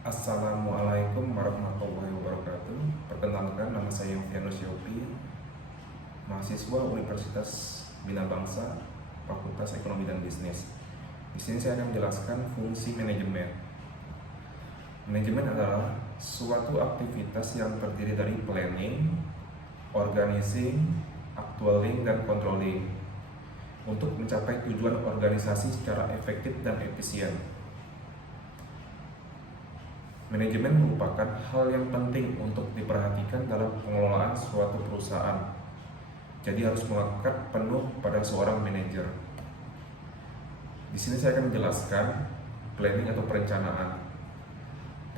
Assalamualaikum warahmatullahi wabarakatuh. Perkenalkan, nama saya Yofianus Yopi, mahasiswa Universitas Bina Bangsa, Fakultas Ekonomi dan Bisnis. Di sini saya akan menjelaskan fungsi manajemen. Manajemen adalah suatu aktivitas yang terdiri dari planning, organizing, actualing, dan controlling untuk mencapai tujuan organisasi secara efektif dan efisien. Manajemen merupakan hal yang penting untuk diperhatikan dalam pengelolaan suatu perusahaan. Jadi harus melekat penuh pada seorang manajer. Di sini saya akan menjelaskan planning atau perencanaan.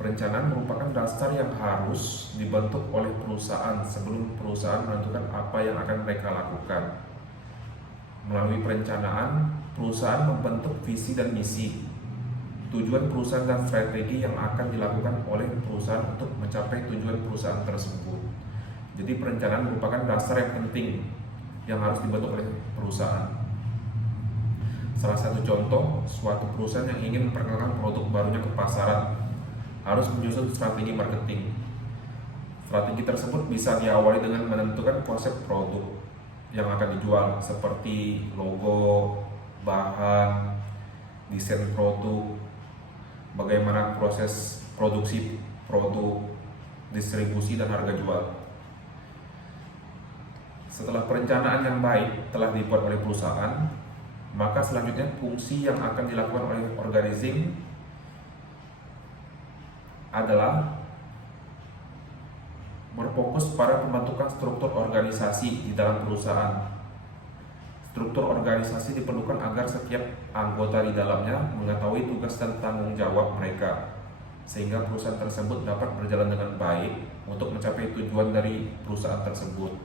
Perencanaan merupakan dasar yang harus dibentuk oleh perusahaan sebelum perusahaan menentukan apa yang akan mereka lakukan. Melalui perencanaan, perusahaan membentuk visi dan misi, tujuan perusahaan dan strategi yang akan dilakukan oleh perusahaan untuk mencapai tujuan perusahaan tersebut. Jadi perencanaan merupakan dasar yang penting yang harus dibentuk oleh perusahaan. Salah satu contoh, suatu perusahaan yang ingin memperkenalkan produk barunya ke pasaran harus menyusun strategi marketing. Strategi tersebut bisa diawali dengan menentukan konsep produk yang akan dijual, seperti logo, bahan, desain produk, bagaimana proses produksi produk, distribusi, dan harga jual. Setelah perencanaan yang baik telah dibuat oleh perusahaan, maka selanjutnya fungsi yang akan dilakukan oleh organizing adalah berfokus pada pembentukan struktur organisasi di dalam perusahaan. Struktur organisasi diperlukan agar setiap anggota di dalamnya mengetahui tugas dan tanggung jawab mereka, sehingga perusahaan tersebut dapat berjalan dengan baik untuk mencapai tujuan dari perusahaan tersebut.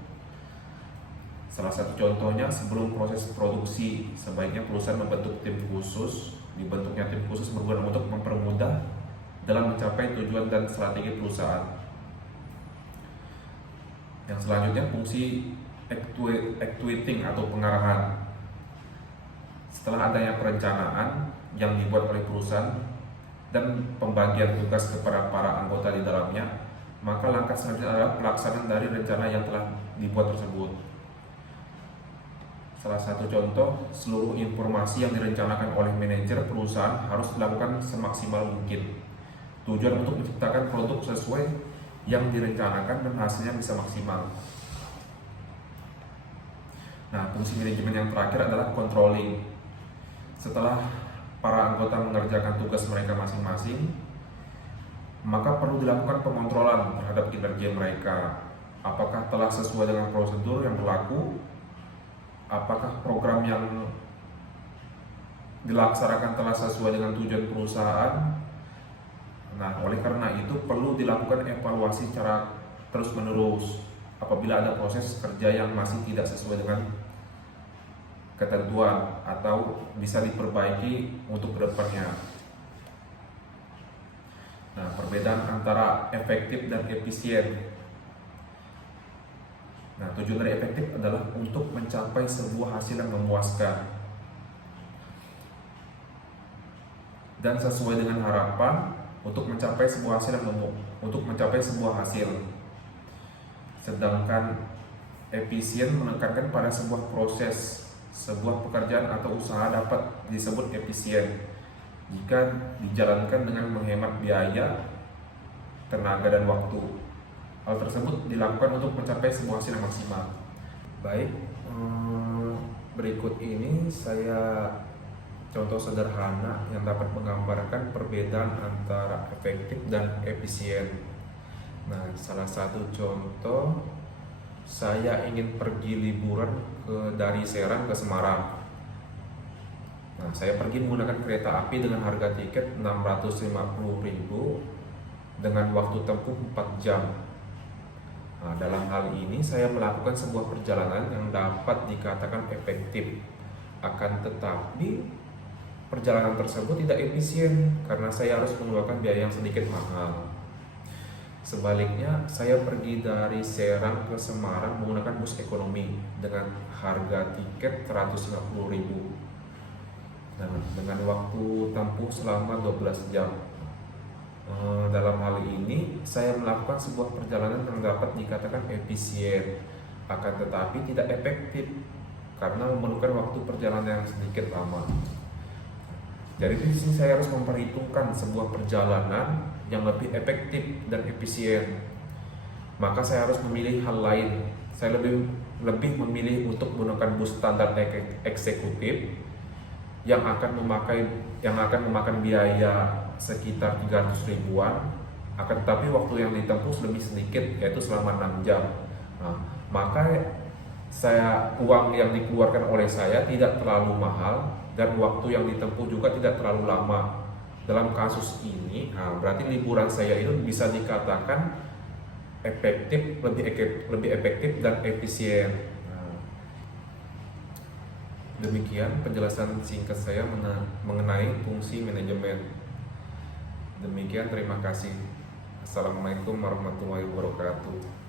Salah satu contohnya, sebelum proses produksi, sebaiknya perusahaan membentuk tim khusus. Dibentuknya tim khusus berguna untuk mempermudah dalam mencapai tujuan dan strategi perusahaan. Yang selanjutnya, fungsi actuating atau pengarahan. Setelah adanya perencanaan yang dibuat oleh perusahaan dan pembagian tugas kepada para anggota di dalamnya, maka langkah selanjutnya adalah pelaksanaan dari rencana yang telah dibuat tersebut. Salah satu contoh, seluruh informasi yang direncanakan oleh manajer perusahaan harus dilakukan semaksimal mungkin. Tujuan untuk menciptakan produk sesuai yang direncanakan dan hasilnya bisa maksimal. Nah, fungsi manajemen yang terakhir adalah controlling. Setelah para anggota mengerjakan tugas mereka masing-masing, maka perlu dilakukan pengontrolan terhadap kinerja mereka. Apakah telah sesuai dengan prosedur yang berlaku? Apakah program yang dilaksanakan telah sesuai dengan tujuan perusahaan? Nah, oleh karena itu perlu dilakukan evaluasi secara terus-menerus apabila ada proses kerja yang masih tidak sesuai dengan ketentuan atau bisa diperbaiki untuk kedepannya. Nah, perbedaan antara efektif dan efisien. Nah, tujuan dari efektif adalah untuk mencapai sebuah hasil yang memuaskan dan sesuai dengan harapan untuk mencapai sebuah hasil. Sedangkan efisien menekankan pada sebuah proses, sebuah pekerjaan atau usaha dapat disebut efisien jika dijalankan dengan menghemat biaya, tenaga, dan waktu. Hal tersebut dilakukan untuk mencapai sebuah hasil yang maksimal. Baik, berikut ini saya contoh sederhana yang dapat menggambarkan perbedaan antara efektif dan efisien. Nah, salah satu contoh, saya ingin pergi liburan dari Serang ke Semarang. Nah, saya pergi menggunakan kereta api dengan harga tiket 650.000 dengan waktu tempuh 4 jam. Nah, dalam hal ini saya melakukan sebuah perjalanan yang dapat dikatakan efektif. Akan tetapi perjalanan tersebut tidak efisien karena saya harus mengeluarkan biaya yang sedikit mahal. Sebaliknya, saya pergi dari Serang ke Semarang menggunakan bus ekonomi dengan harga tiket 150.000 dengan waktu tempuh selama 12 jam. Dalam hal ini, saya melakukan sebuah perjalanan yang dapat dikatakan efisien, akan tetapi tidak efektif karena memerlukan waktu perjalanan yang sedikit lama. Jadi di sini saya harus memperhitungkan sebuah perjalanan yang lebih efektif dan efisien. Maka saya harus memilih hal lain. Saya lebih memilih untuk menggunakan bus standar eksekutif yang akan memakan biaya sekitar 300 ribuan, akan tetapi waktu yang ditempuh lebih sedikit, yaitu selama 6 jam. Nah, maka uang yang dikeluarkan oleh saya tidak terlalu mahal dan waktu yang ditempuh juga tidak terlalu lama. Dalam kasus ini, berarti liburan saya itu bisa dikatakan efektif, lebih efektif dan efisien. Demikian penjelasan singkat saya mengenai fungsi manajemen. Demikian, terima kasih. Assalamualaikum warahmatullahi wabarakatuh.